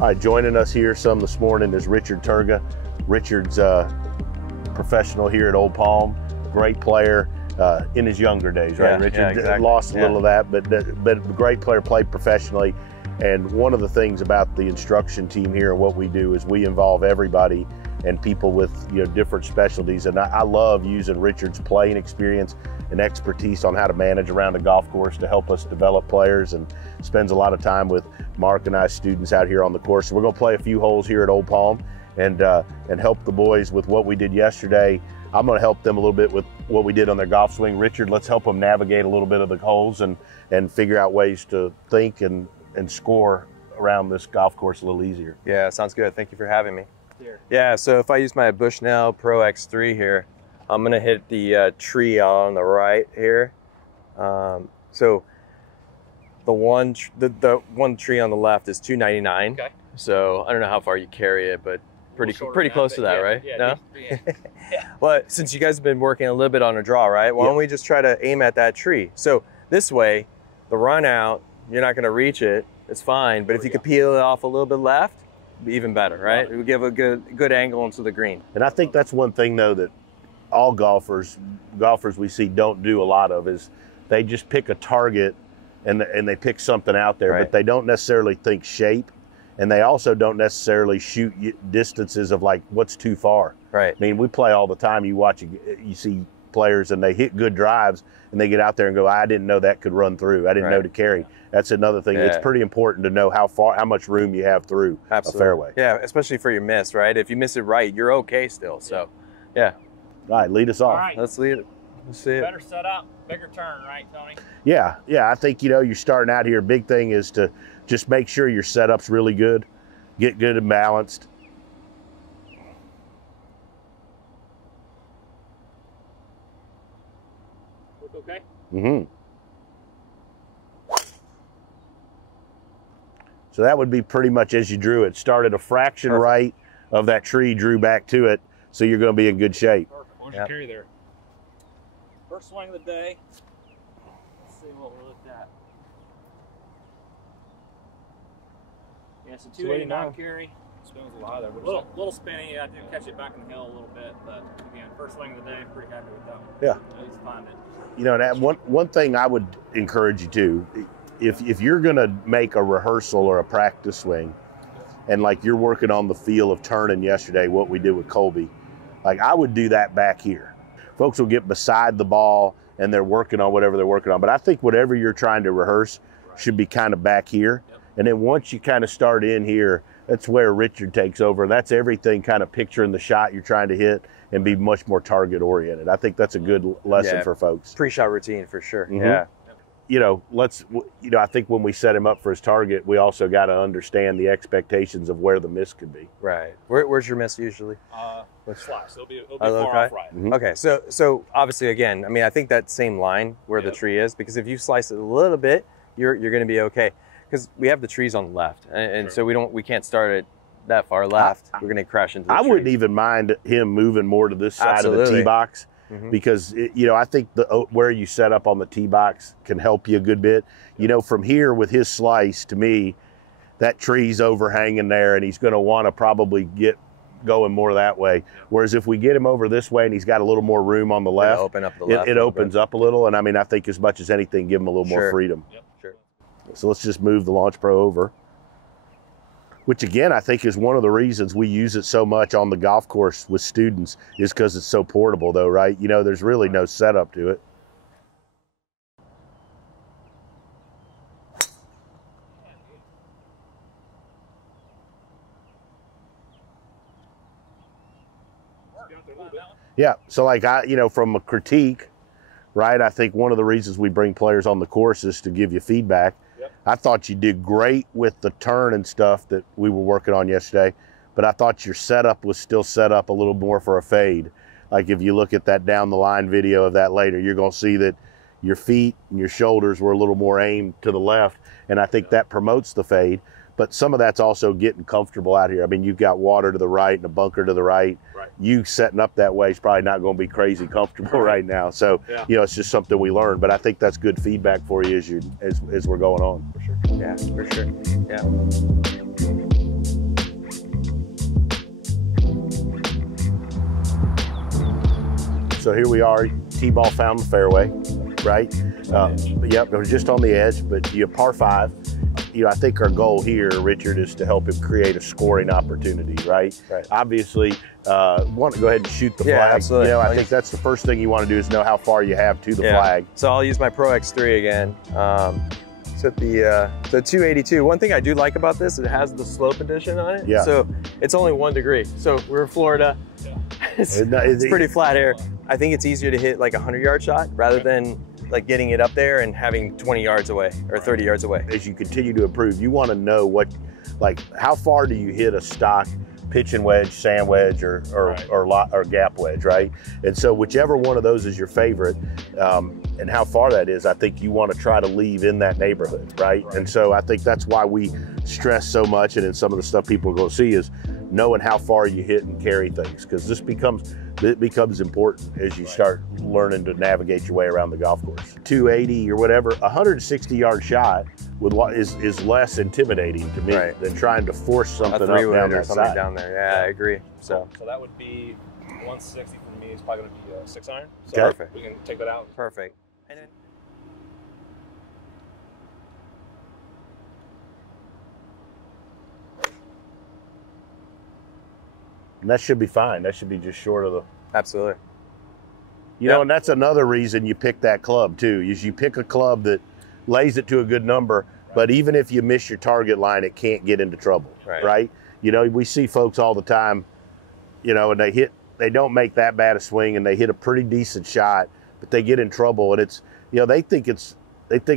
All right, joining us here some this morning is Richard Turga. Richard's professional here at Old Palm, great player in his younger days, right? Richard exactly. Lost a little of that, but great player, played professionally. And one of the things about the instruction team here and what we do is we involve everybody and people with different specialties. And I love using Richard's playing experience and expertise on how to manage around the golf course to help us develop players, and spends a lot of time with Mark and I students out here on the course. So we're gonna play a few holes here at Old Palm and help the boys with what we did yesterday. I'm gonna help them a little bit with what we did on their golf swing. Richard, let's help them navigate a little bit of the holes and figure out ways to think and score around this golf course a little easier. Yeah, sounds good. Thank you for having me. Yeah, so if I use my Bushnell Pro X3 here, I'm gonna hit the tree on the right here. So the one tree on the left is 299. Okay. So I don't know how far you carry it, but pretty close to that, right? Yeah. No? Yeah. Well, since you guys have been working a little bit on a draw, right? Why don't we just try to aim at that tree? So this way, the run out, you're not gonna reach it, it's fine. But if you could peel it off a little bit left, even better, right? It would give a good angle into the green. And I think that's one thing though that all golfers we see don't do a lot of, is they just pick a target and they pick something out there, but they don't necessarily think shape, and they also don't necessarily shoot distances of like what's too far. Right. I mean, we play all the time. You see players and they hit good drives and they get out there and go, I didn't know that could run through. I didn't know to carry. That's another thing. It's pretty important to know how much room you have through a fairway. Yeah, especially for your miss, right? If you miss it right, you're okay still. So, yeah. All right, lead us off. All right. Let's lead it. Let's see it. Better set up, bigger turn, right, Tony? Yeah. I think, you're starting out here. Big thing is to just make sure your setup's really good, get good and balanced. Look okay? Mm-hmm. So that would be pretty much as you drew it. Started a fraction right of that tree, drew back to it, so you're going to be in good shape. Perfect. Why don't you carry there? First swing of the day. Let's see what we're looking at. Yeah, so 289 carry. Spins a lot there. Little spinny. I did catch it back in the hill a little bit, but again, first swing of the day, pretty happy with that one. Yeah. He's find it. That one thing I would encourage you to, if you're going to make a rehearsal or a practice swing, and like you're working on the feel of turning yesterday, what we did with Kolby, like I would do that back here. Folks will get beside the ball and they're working on whatever they're working on. But I think whatever you're trying to rehearse should be kind of back here. And then once you kind of start in here, that's where Richard takes over. That's everything kind of picturing the shot you're trying to hit and be much more target oriented. I think that's a good lesson for folks. Pre-shot routine for sure. Mm-hmm. Yeah. I think when we set him up for his target, we also got to understand the expectations of where the miss could be. Right. Where's your miss usually? Slice. It'll be far off right. Mm-hmm. Okay. So obviously, again, I mean, I think that same line where the tree is, because if you slice it a little bit, you're going to be okay. Because we have the trees on the left, and so we can't start it that far left. We're going to crash into the trees. Wouldn't even mind him moving more to this side of the tee box. Mm-hmm. Because I think where you set up on the tee box can help you a good bit. From here with his slice, to me, that tree's overhanging there, and he's going to want to probably get going more that way. Whereas if we get him over this way and he's got a little more room on the left, open up the left it opens up a little. And I mean, I think as much as anything, give him a little more freedom. Yep. Sure. So let's just move the Launch Pro over, which again, I think is one of the reasons we use it so much on the golf course with students, is because it's so portable though, right? There's really no setup to it. Yeah, so like from a critique, right? I think one of the reasons we bring players on the course is to give you feedback. Yep. I thought you did great with the turn and stuff that we were working on yesterday, but I thought your setup was still set up a little more for a fade. Like if you look at that down the line video of that later, you're gonna see that your feet and your shoulders were a little more aimed to the left, and I think that promotes the fade. But some of that's also getting comfortable out here. I mean, you've got water to the right and a bunker to the right. You setting up that way is probably not going to be crazy comfortable right now. So, it's just something we learned. But I think that's good feedback for you as we're going on. For sure. Yeah, for sure. Yeah. So here we are, T-ball found the fairway, right? Yep, it was just on the edge, but you have par 5. You know, I think our goal here, Richard, is to help him create a scoring opportunity, right? Obviously, want to go ahead and shoot the flag. Absolutely. You know, I think that's the first thing you want to do is know how far you have to the flag. So I'll use my Pro X3 again. So the 282. One thing I do like about this, it has the slope addition on it. Yeah. So it's only 1 degree. So we're in Florida. Yeah. It's pretty flat here. I think it's easier to hit like a 100-yard shot rather than like getting it up there and having 20 yards away or 30 yards away. As you continue to improve, you want to know what, like, how far do you hit a stock pitching wedge, sand wedge, or gap wedge, right? And so whichever one of those is your favorite, and how far that is, I think you want to try to leave in that neighborhood, right? And so I think that's why we stress so much, and in some of the stuff people are going to see is knowing how far you hit and carry things, because this becomes important as you start learning to navigate your way around the golf course. 280 or whatever, 160-yard shot with what is less intimidating to me than trying to force something up down that side. Down there. Yeah, I agree. So that would be 160 for me. It's probably going to be a 6-iron. So perfect. We can take that out. Perfect. And then and that should be fine. That should be just short of the. Absolutely. You know, and that's another reason you pick that club too, is you pick a club that lays it to a good number, but even if you miss your target line, it can't get into trouble, right? You know, we see folks all the time, you know, and they don't make that bad a swing and they hit a pretty decent shot, but they get in trouble, and it's, you know, they think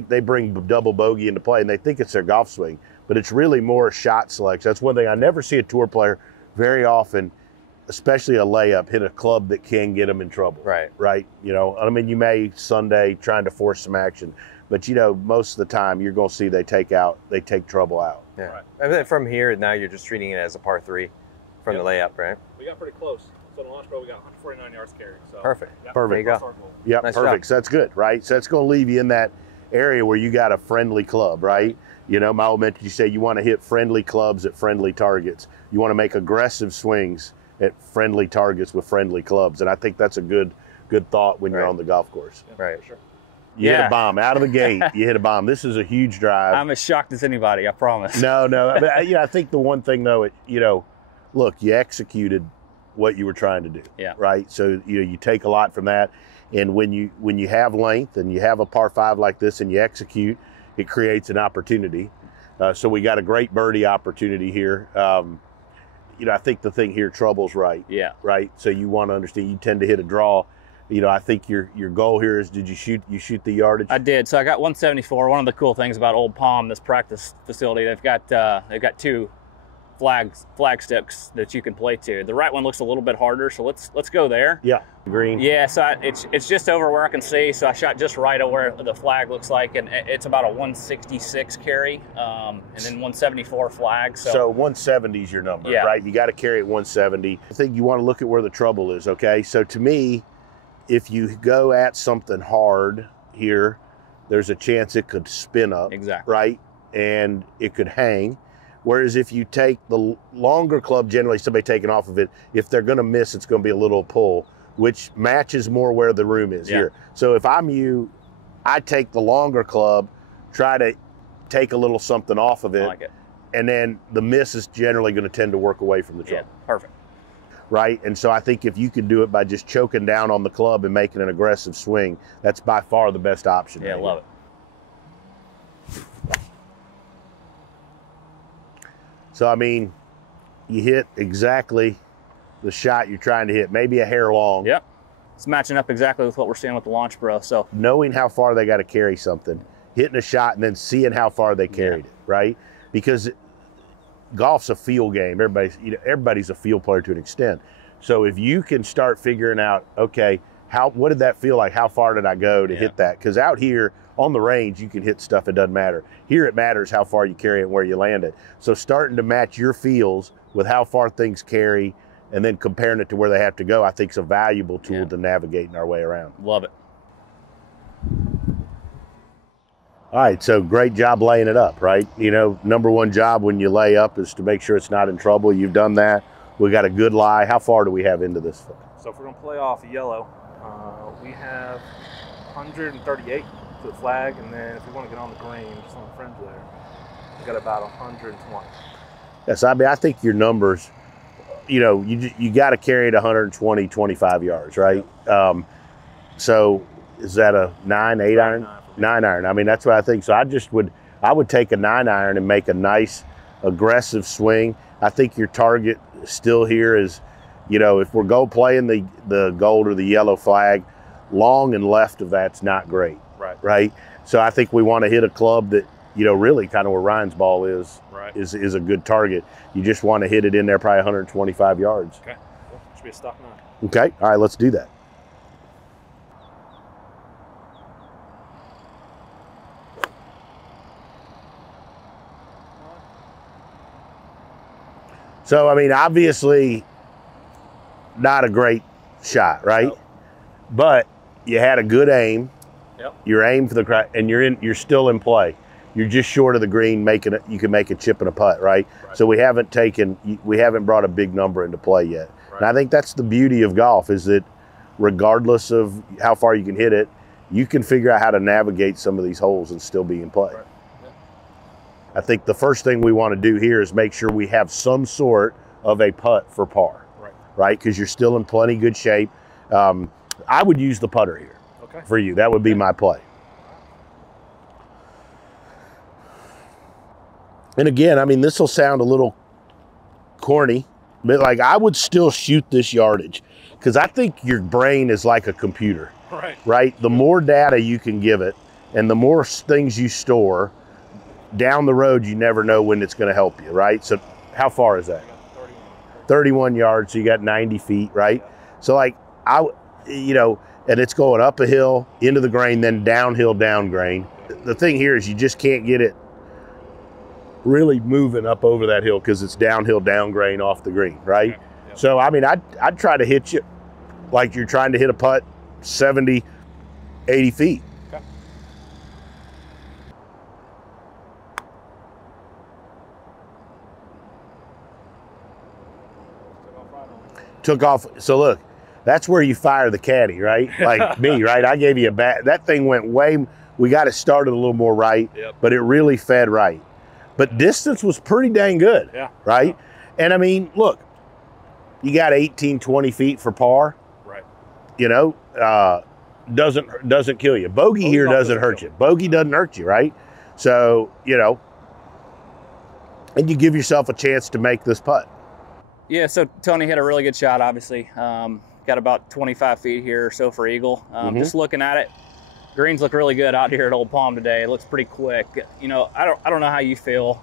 they bring double bogey into play and they think it's their golf swing, but it's really more shot selection. That's one thing I never see a tour player very often, especially a layup, hit a club that can get them in trouble. Right. You know, I mean, you may Sunday trying to force some action, but you know, most of the time you're going to see they take trouble out. Yeah. And then from here, now you're just treating it as a par 3 from the layup, right? We got pretty close. So in the launch pro, we got 149 yards carry. So perfect. Perfect. There you go. Yep, nice perfect. Job. So that's good, right? So that's going to leave you in that area where you got a friendly club, right? You know, my old mentor, you say you want to hit friendly clubs at friendly targets. You want to make aggressive swings at friendly targets with friendly clubs, and I think that's a good thought when you're on the golf course. Yeah, for sure. You hit a bomb out of the gate. You hit a bomb. This is a huge drive. I'm as shocked as anybody, I promise. No. But, you know, I think the one thing though, you know, look, you executed what you were trying to do. Yeah. Right. So you know, you take a lot from that, and when you have length and you have a par 5 like this and you execute, it creates an opportunity. So we got a great birdie opportunity here. You know, I think the thing here, trouble's right. Yeah. Right. So you want to understand, you tend to hit a draw. You know, I think your goal here is, did you shoot the yardage? I did. So I got 174. One of the cool things about Old Palm, this practice facility, they've got 2 flag sticks that you can play to. The right one looks a little bit harder, so let's go there. Yeah, green. Yeah, so it's just over where I can see. So I shot just right at where the flag looks like, and it's about a 166 carry, and then 174 flag. So 170 is your number, right? You got to carry at 170. I think you want to look at where the trouble is. Okay, so to me, if you go at something hard here, there's a chance it could spin up. Exactly. Right, and it could hang. Whereas if you take the longer club, generally somebody taking off of it, if they're going to miss, it's going to be a little pull, which matches more where the room is here. So if I'm you, I take the longer club, try to take a little something off of it, I like it. And then the miss is generally going to tend to work away from the trouble. Yeah, perfect. Right, and so I think if you could do it by just choking down on the club and making an aggressive swing, that's by far the best option. Yeah, love it. So, I mean, you hit exactly the shot you're trying to hit, maybe a hair long. Yep. It's matching up exactly with what we're seeing with the Launch Pro. So knowing how far they got to carry something, hitting a shot and then seeing how far they carried it, right? Because golf's a feel game. Everybody's a field player to an extent. So if you can start figuring out, okay, what did that feel like? How far did I go to hit that? Because out here on the range, you can hit stuff, it doesn't matter. Here it matters how far you carry it and where you land it. So starting to match your feels with how far things carry and then comparing it to where they have to go, I think is a valuable tool to navigating our way around. Love it. All right, so great job laying it up, right? You know, number one job when you lay up is to make sure it's not in trouble. You've done that. We got a good lie. How far do we have into this? So if we're gonna play off yellow, We have 138 to the flag, and then if we want to get on the green, just on the fringe there, we got about 120. Yes, I mean, I think your numbers, you know, you got to carry it 120, 25 yards, right? Yep. So is that a 8 iron? 9 iron. I mean, that's what I think. So I would take a 9 iron and make a nice aggressive swing. I think your target still here is, you know, if we're playing the gold or the yellow flag, long and left of that's not great. Right. So I think we want to hit a club that, you know, really kind of where Ryne's ball is a good target. You just want to hit it in there probably 125 yards. Okay. Cool. Should be a stock 9. Okay. All right, let's do that. So, I mean, obviously not a great shot, right? Nope. But you had a good aim. Yep. You're aimed for the crack, and you're still in play. You're just short of the green, you can make a chip and a putt, right? So we haven't brought a big number into play yet. Right. And I think that's the beauty of golf, is that regardless of how far you can hit it, you can figure out how to navigate some of these holes and still be in play. Right. I think the first thing we want to do here is make sure we have some sort of a putt for par, right? Because you're still in plenty good shape. I would use the putter here for you. That would be my play. And again, I mean, this will sound a little corny, but like I would still shoot this yardage, because I think your brain is like a computer, right? The more data you can give it and the more things you store, down the road, you never know when it's going to help you, right? So how far is that? 31 yards, so you got 90 feet, right? So like, you know, and it's going up a hill, into the grain, then downhill, down grain. The thing here is you just can't get it really moving up over that hill because it's downhill, down grain off the green, right? Yep. So, I mean, I'd try to hit you like you're trying to hit a putt 70, 80 feet. Took off. So look, that's where you fire the caddy, right? Like me, right? I gave you a bat. That thing went we got it started a little more right, but it really fed right. But distance was pretty dang good, right? And I mean, look, you got 18, 20 feet for par. Right. You know, doesn't kill you. Bogey here doesn't hurt you. Bogey doesn't hurt you, right? So, you know, and you give yourself a chance to make this putt. Yeah, so Tony hit a really good shot, obviously. Got about 25 feet here or so for eagle. Just looking at it, greens look really good out here at Old Palm today. It looks pretty quick. You know, I don't know how you feel.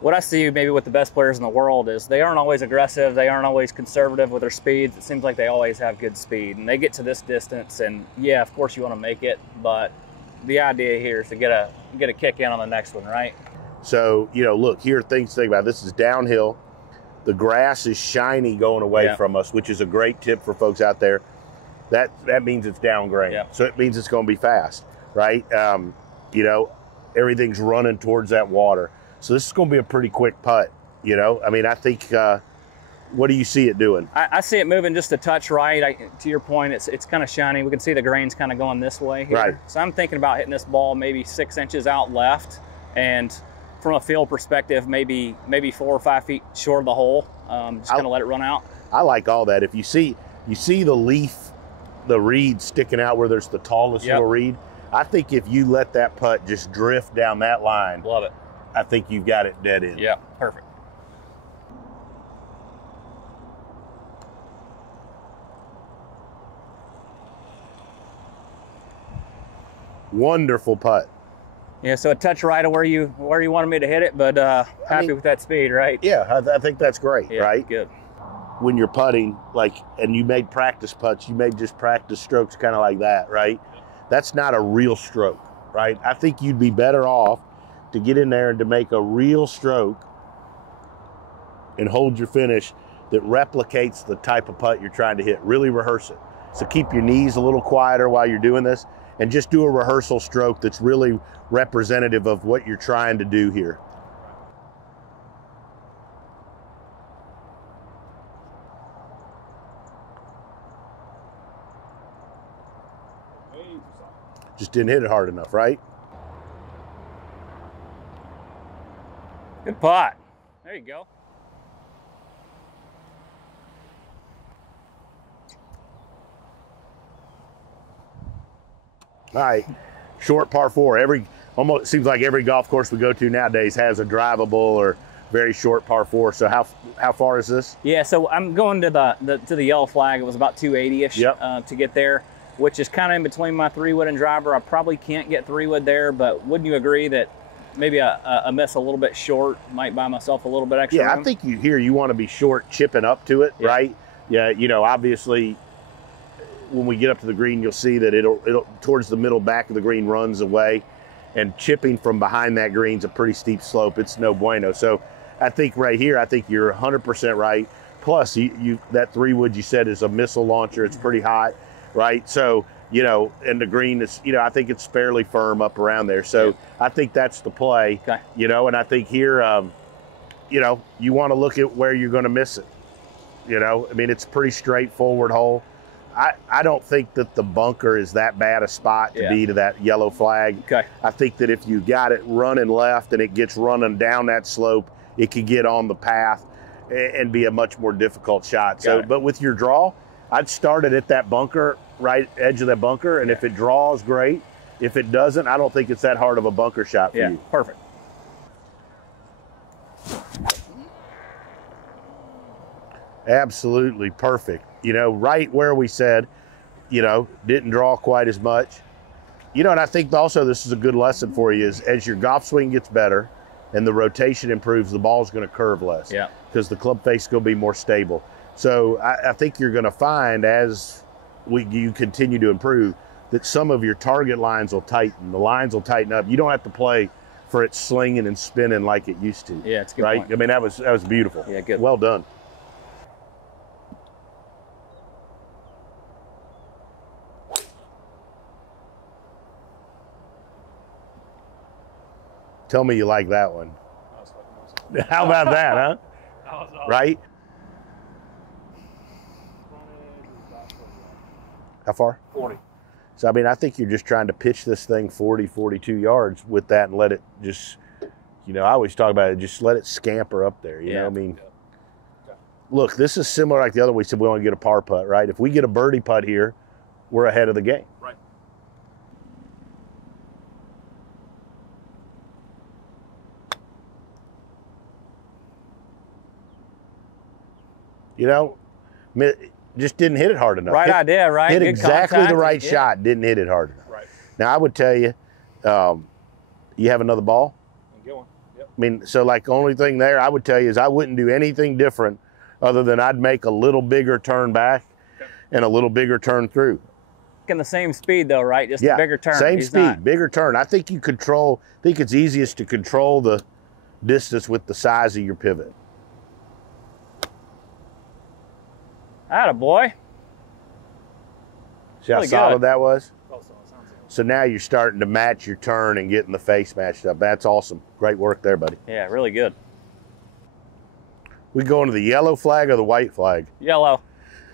What I see maybe with the best players in the world is they aren't always aggressive. They aren't always conservative with their speeds. It seems like they always have good speed. And they get to this distance, and yeah, of course you want to make it, but the idea here is to get a kick in on the next one, right? So, you know, look, here are things to think about. This is downhill. The grass is shiny going away from us, which is a great tip for folks out there. That means it's down grain. So it means it's going to be fast, right? You know, everything's running towards that water. So this is going to be a pretty quick putt, you know? I mean, I think, what do you see it doing? I see it moving just a touch right. To your point, it's kind of shiny. We can see the grains kind of going this way here. Right. So I'm thinking about hitting this ball maybe 6 inches out left, and from a field perspective, maybe 4 or 5 feet short of the hole. Just kind of let it run out. I like all that. If you see the leaf, the reed sticking out where there's the tallest little reed, I think if you let that putt just drift down that line, love it. I think you've got it dead in. Yeah, perfect. Wonderful putt. Yeah, so a touch right of where you wanted me to hit it, but happy with that speed, right? Yeah, I think that's great, right? Good. When you're putting, like, and you made practice putts, you made just practice strokes kind of like that, right? That's not a real stroke, right? I think you'd be better off to get in there and to make a real stroke and hold your finish that replicates the type of putt you're trying to hit. Really rehearse it. So keep your knees a little quieter while you're doing this, and just do a rehearsal stroke that's really representative of what you're trying to do here. Just didn't hit it hard enough, right? Good putt. There you go. All right, short par 4. Almost seems like every golf course we go to nowadays has a drivable or very short par 4. So how far is this? Yeah, so I'm going to the yellow flag. It was about 280-ish to get there, which is kind of in between my 3-wood and driver. I probably can't get 3-wood there, but wouldn't you agree that maybe a miss a little bit short might buy myself a little bit extra room? I think you want to be short chipping up to it, right? Yeah, you know, obviously when we get up to the green, you'll see that it'll towards the middle back of the green runs away, and chipping from behind that green's a pretty steep slope. It's no bueno. So I think right here, I think you're 100% right. Plus, that 3-wood you said is a missile launcher. It's pretty hot, right? So, you know, and the green is, you know, I think it's fairly firm up around there. So I think that's the play, you know, and I think here, you know, you want to look at where you're going to miss it. You know, I mean, it's a pretty straightforward hole. I don't think that the bunker is that bad a spot to be to that yellow flag. I think that if you got it running left and it gets running down that slope, it could get on the path and be a much more difficult shot. So, but with your draw, I'd start it at that bunker, right edge of that bunker, and if it draws, great. If it doesn't, I don't think it's that hard of a bunker shot for you. Perfect. Absolutely perfect. You know, right where we said, you know, didn't draw quite as much. You know, and I think also this is a good lesson for you is as your golf swing gets better and the rotation improves, the ball's going to curve less. Because the club face is going to be more stable. So I think you're going to find as you continue to improve that some of your target lines will tighten. The lines will tighten up. You don't have to play for it slinging and spinning like it used to. Yeah, it's a good right? point. I mean, that was beautiful. Yeah, good. Well done. Tell me you like that one. How about that, huh? That was awesome. Right? How far? 40. So, I mean, I think you're just trying to pitch this thing 40, 42 yards with that and let it just, you know, I always talk about it, just let it scamper up there, you know? I mean, look, this is similar like the other we said we want to get a par putt, right? If we get a birdie putt here, we're ahead of the game. Right. You know, just didn't hit it hard enough. Right idea, right? Hit Good exactly contact. the right shot, didn't hit it hard enough. Right. Now, I would tell you, you have another ball? Get one. Yep. I mean, so like the only thing there I would tell you is I wouldn't do anything different other than I'd make a little bigger turn back and a little bigger turn through. In the same speed though, right? Just a bigger turn. Same speed, bigger turn. I think it's easiest to control the distance with the size of your pivot. Atta boy. See how solid that was? So now you're starting to match your turn and getting the face matched up. That's awesome. Great work there, buddy. Yeah, really good. We going to the yellow flag or the white flag? Yellow.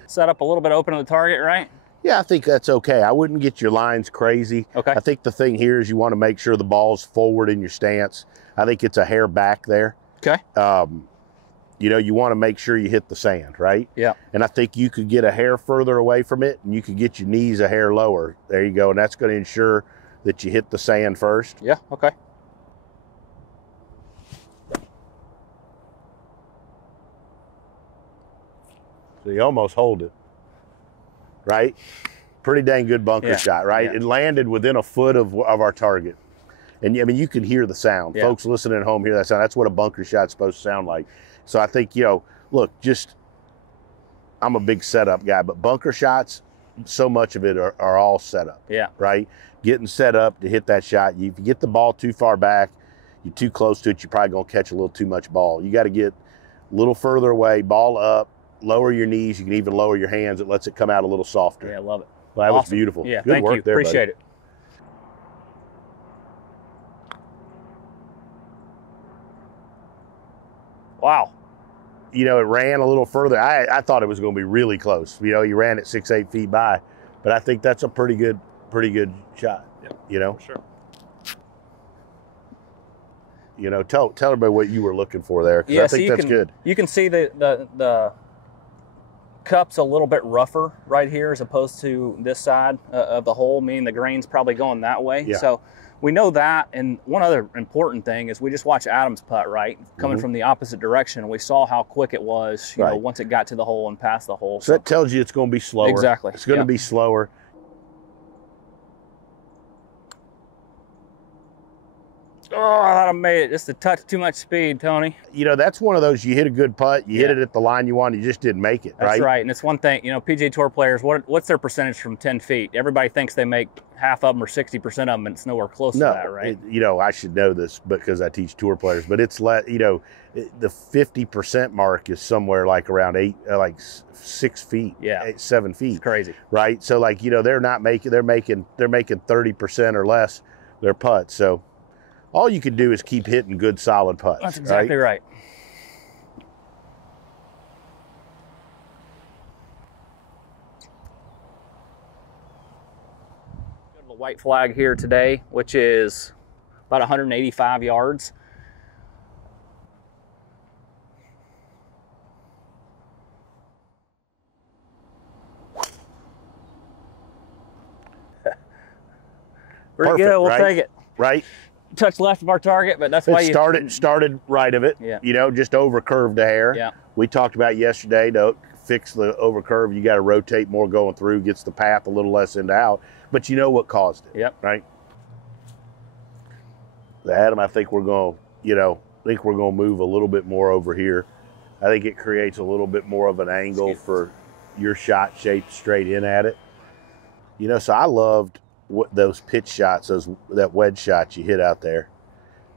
Set up a little bit open to the target, right? Yeah, I think that's okay. I wouldn't get your lines crazy. Okay. I think the thing here is you want to make sure the ball's forward in your stance. I think it's a hair back there. Okay. You know, you want to make sure you hit the sand, right? Yeah. And I think you could get a hair further away from it and you could get your knees a hair lower. There you go. And that's going to ensure that you hit the sand first. Yeah, okay. So you almost hold it, right? Pretty dang good bunker shot, right? Yeah. It landed within a foot of our target. And I mean, you can hear the sound. Yeah. Folks listening at home hear that sound. That's what a bunker shot's supposed to sound like. So I think, you know, look, I'm a big setup guy, but bunker shots, so much of it are all setup. Yeah. Right? Getting set up to hit that shot. If you get the ball too far back, you're too close to it, you're probably going to catch a little too much ball. You got to get a little further away, ball up, lower your knees. You can even lower your hands. It lets it come out a little softer. Yeah, I love it. Well, that was Awesome. beautiful. Yeah, Good thank work you. there, Appreciate buddy. it. Wow. You know, it ran a little further. I thought it was going to be really close. You know, you ran it 6-8 feet by, but I think that's a pretty good shot. Yep. You know. For sure. You know, tell everybody what you were looking for there, because Yeah, I think that's good. You can see the cup's a little bit rougher right here as opposed to this side of the hole, meaning the grain's probably going that way. Yeah. So we know that. And one other important thing is we just watched Adam's putt, right? Coming from the opposite direction. We saw how quick it was, you know, once it got to the hole and past the hole. So that tells you it's going to be slower. Exactly. It's going to be slower. Oh, I thought I made it. Just a touch too much speed, Tony. You know, that's one of those, you hit a good putt, you hit it at the line you want, you just didn't make it, right? That's right. And it's one thing, you know, PGA Tour players, what's their percentage from 10 feet? Everybody thinks they make half of them or 60% of them, and it's nowhere close to that, right? You know, I should know this because I teach tour players, but it's, you know, the 50% mark is somewhere like around 6 feet, 7 feet. It's crazy. Right? So like, you know, they're making 30% or less their putts. So all you can do is keep hitting good, solid putts. That's exactly right. Go to the white flag here today, which is about 185 yards. Pretty good. We'll take it. Right? Touch left of our target, but that's why you started right of it. Yeah. You know, just over curved a hair. Yeah. We talked about yesterday to fix the over curve, you got to rotate more going through, gets the path a little less into out. But you know what caused it. Yep. Right. Adam, I think we're going to move a little bit more over here. I think it creates a little bit more of an angle for your shot shaped straight in at it. You know, so I loved what those pitch shots, that wedge shot you hit out there,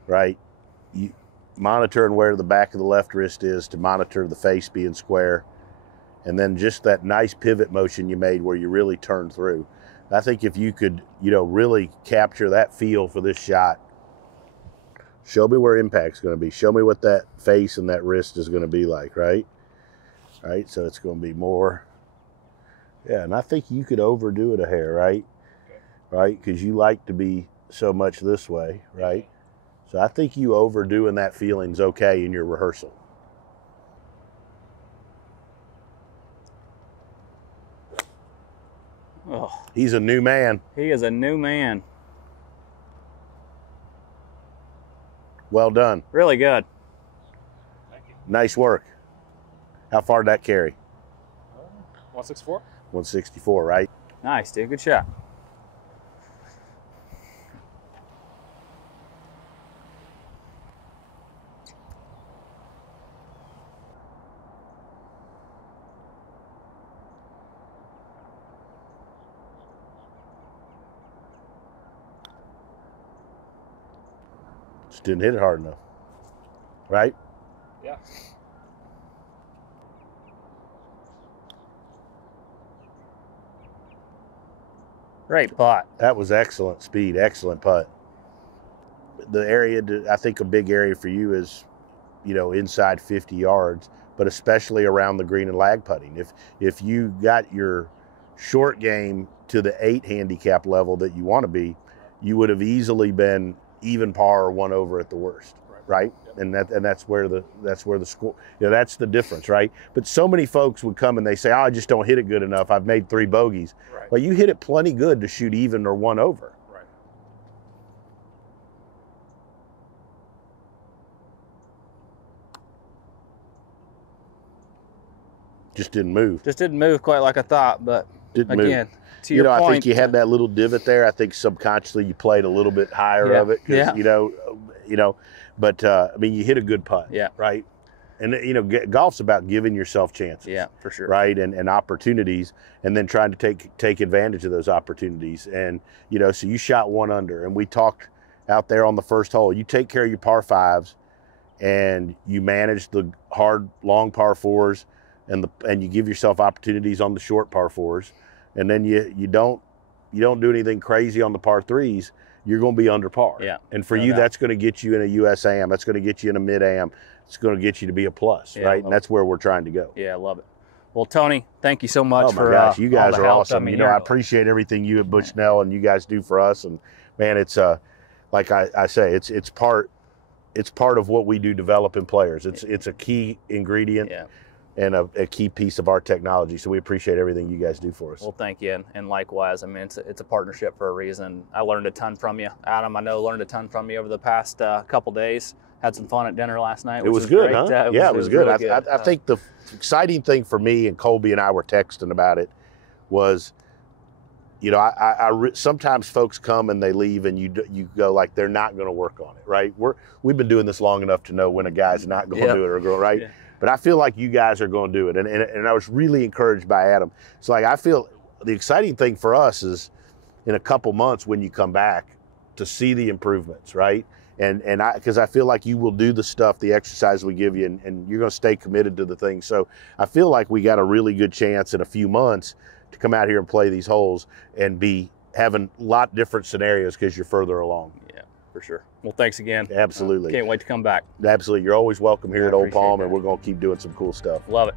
right? You monitoring where the back of the left wrist is to monitor the face being square, and then just that nice pivot motion you made where you really turned through. I think if you could, you know, really capture that feel for this shot, show me where impact's going to be. Show me what that face and that wrist is going to be like, right? Right, so it's going to be more, yeah, and I think you could overdo it a hair, right? Right, because you like to be so much this way, right? So I think you overdoing that feeling's okay in your rehearsal. Oh, he's a new man. He is a new man. Well done. Really good. Thank you. Nice work. How far did that carry? 164. 164, right? Nice, dude. Good shot. Just didn't hit it hard enough, right? Yeah. Great putt. That was excellent speed, excellent putt. The area, I think a big area for you is, you know, inside 50 yards, but especially around the green and lag putting. If you got your short game to the 8 handicap level that you want to be, you would have easily been even par or 1 over at the worst, right? Yep. And that's where the score, you know, that's the difference, right? But so many folks would come and they say, oh, I just don't hit it good enough. I've made 3 bogeys. Right. Well, you hit it plenty good to shoot even or 1 over. Right. Just didn't move. Just didn't move quite like I thought, but Didn't again, move. to your point, I think you had that little divot there. I think subconsciously you played a little bit higher of it. Yeah. You know, but I mean, you hit a good putt. Yeah. Right. And you know, golf's about giving yourself chances. Yeah, for sure. Right. And opportunities, and then trying to take advantage of those opportunities. And you know, so you shot 1 under, and we talked out there on the first hole. You take care of your par 5s, and you manage the hard long par 4s, and you give yourself opportunities on the short par 4s. And then you don't do anything crazy on the par 3s, you're going to be under par. Yeah. And for you, that's going to get you in a US Am. That's going to get you in a Mid Am. It's going to get you to be a plus, right? And that's where we're trying to go. Yeah, I love it. Well, Tony, thank you so much for you guys all are the help. awesome. I mean, you know, I appreciate everything you at Bushnell and you guys do for us. And man, it's like I say, it's part of what we do developing players. It's a key ingredient. Yeah. And a key piece of our technology. So we appreciate everything you guys do for us. Well, thank you, and likewise. I mean, it's a partnership for a reason. I learned a ton from you, Adam. I know learned a ton from you over the past couple days. Had some fun at dinner last night. It was good, great. huh? Yeah, it was good. Really good. I think the exciting thing for me, and Kolby and I were texting about it, was, you know, sometimes folks come and they leave, and you go like they're not going to work on it, right? We've been doing this long enough to know when a guy's not going to do it or go right. Yeah. But I feel like you guys are going to do it. And I was really encouraged by Adam. So like, I feel the exciting thing for us is in a couple months when you come back to see the improvements, right? Because I feel like you will do the stuff, the exercise we give you, and you're going to stay committed to the thing. So I feel like we got a really good chance in a few months to come out here and play these holes and be having a lot different scenarios because you're further along. Yeah, for sure. Well, thanks again. Absolutely. Can't wait to come back. Absolutely. You're always welcome here at Old Palm, and we're going to keep doing some cool stuff. Love it.